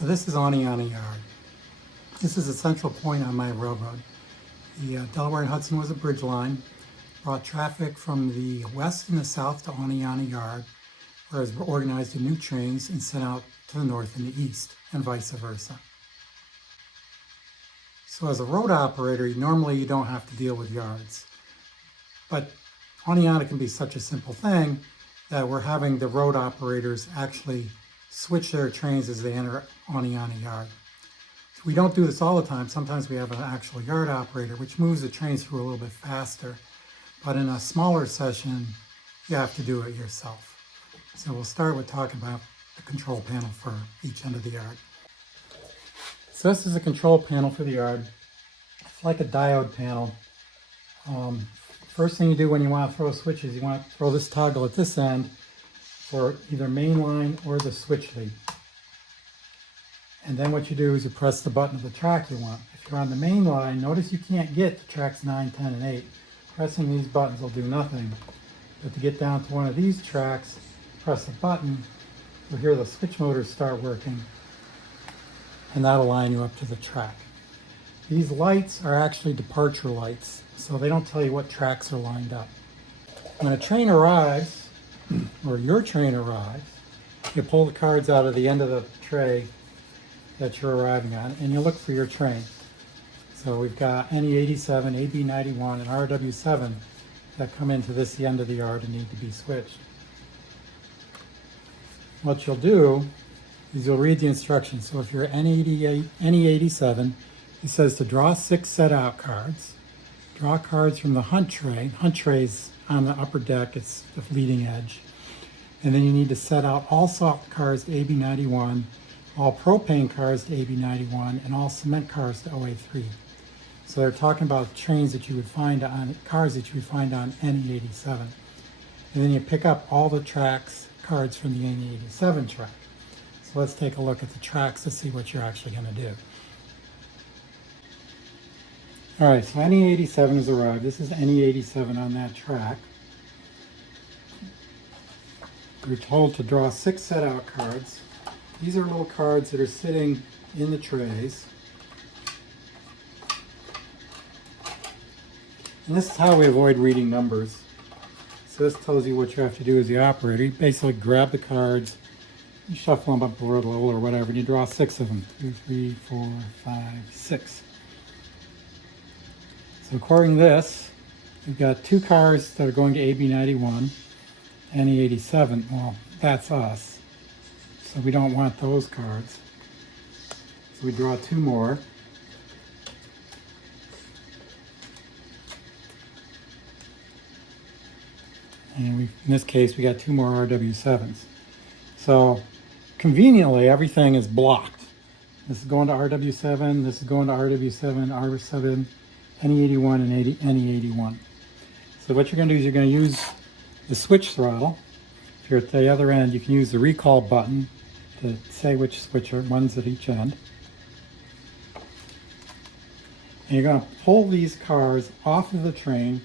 So this is Oneonta Yard. This is a central point on my railroad. The Delaware and Hudson was a bridge line, brought traffic from the west and the south to Oneonta Yard, whereas we're organized in new trains and sent out to the north and the east, and vice versa. So as a road operator, normally you don't have to deal with yards. But Oneonta can be such a simple thing that we're having the road operators actually switch their trains as they enter Oneonta Yard. We don't do this all the time. Sometimes we have an actual yard operator, which moves the trains through a little bit faster. But in a smaller session, you have to do it yourself. So we'll start with talking about the control panel for each end of the yard. So this is a control panel for the yard. It's like a diode panel. First thing you do when you want to throw switches, you want to throw this toggle at this end for either main line or the switch lead. And then what you do is you press the button of the track you want. If you're on the main line, notice you can't get to tracks 9, 10, and 8. Pressing these buttons will do nothing. But to get down to one of these tracks, press the button, you'll hear the switch motors start working, and that'll line you up to the track. These lights are actually departure lights, so they don't tell you what tracks are lined up. When a train arrives, or your train arrives, you pull the cards out of the end of the tray that you're arriving on, and you look for your train. So we've got NE87, AB91, and RW7 that come into this end of the yard and need to be switched. What you'll do is you'll read the instructions. So if you're NE87, it says to draw 6 set out cards. Draw cards from the hunt tray. Hunt tray's on the upper deck, it's the leading edge. And then you need to set out all salt cards to AB91, all propane cars to AB91, and all cement cars to OA3. So they're talking about trains that you would find on, cars that you would find on NE87. And then you pick up all the tracks, cards from the NE87 track. So let's take a look at the tracks to see what you're actually going to do. All right, so NE87 has arrived. This is NE87 on that track. You're told to draw 6 set out cards. These are little cards that are sitting in the trays. And this is how we avoid reading numbers. So this tells you what you have to do as the operator. You basically grab the cards, you shuffle them up the roll or whatever, and you draw 6 of them. 2, 3, 4, 5, 6. So according to this, we've got 2 cars that are going to AB91, NE87. Well, that's us. So we don't want those cards. So we draw 2 more. And in this case, we got 2 more RW7s. So conveniently, everything is blocked. This is going to RW7, this is going to RW7, R7, NE81, and NE81. So what you're going to do is you're going to use the switch throttle. If you're at the other end, you can use the recall button to say which switch one's at each end. And you're going to pull these cars off of the train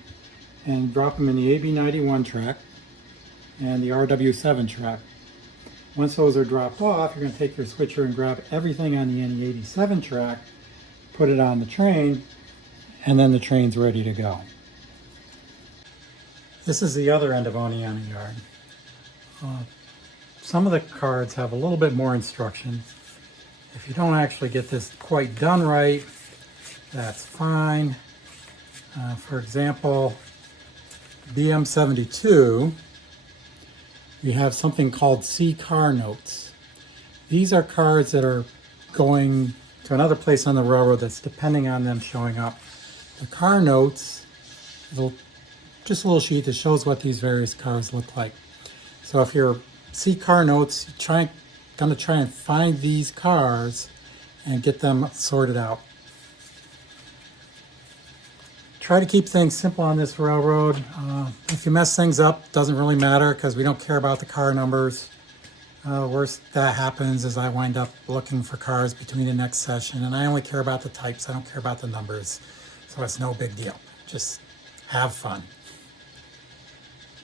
and drop them in the AB91 track and the RW7 track. Once those are dropped off, you're going to take your switcher and grab everything on the NE87 track, put it on the train, and then the train's ready to go. This is the other end of Oneonta Yard. Some of the cards have a little bit more instruction. If you don't actually get this quite done right, that's fine. For example, BM72, you have something called C car notes. These are cards that are going to another place on the railroad that's depending on them showing up. The car notes, just a little sheet that shows what these various cars look like. So if you're C car notes, you're going to try and find these cars and get them sorted out. Try to keep things simple on this railroad. If you mess things up, doesn't really matter because we don't care about the car numbers. Worst that happens is I wind up looking for cars between the next session, and I only care about the types, I don't care about the numbers. So it's no big deal. Just have fun.